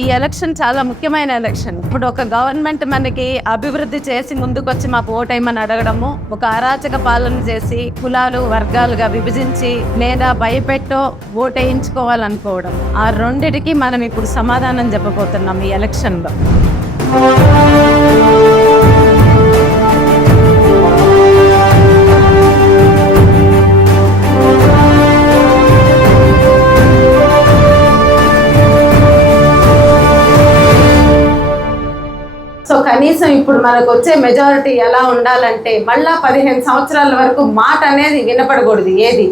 ఈ ఎలక్షన్ చాలా ముఖ్యమైన ఎలక్షన్. ఇప్పుడు ఒక గవర్నమెంట్ మనకి అభివృద్ధి చేసి ముందుకొచ్చి మాకు ఓటేయమని అడగడము ఒక అరాచక పాలన చేసి కులాలు వర్గాలుగా విభజించి లేదా భయపెట్టో ఓటేయించుకోవాలనుకోవడం. ఆ రెండిటికి మనం ఇప్పుడు సమాధానం చెప్పబోతున్నాం ఈ ఎలక్షన్లో. కనీసం ఇప్పుడు మనకు వచ్చే మెజారిటీ ఎలా ఉండాలంటే మళ్ళా పదిహేను సంవత్సరాల వరకు మాట అనేది వినపడకూడదు ఏది?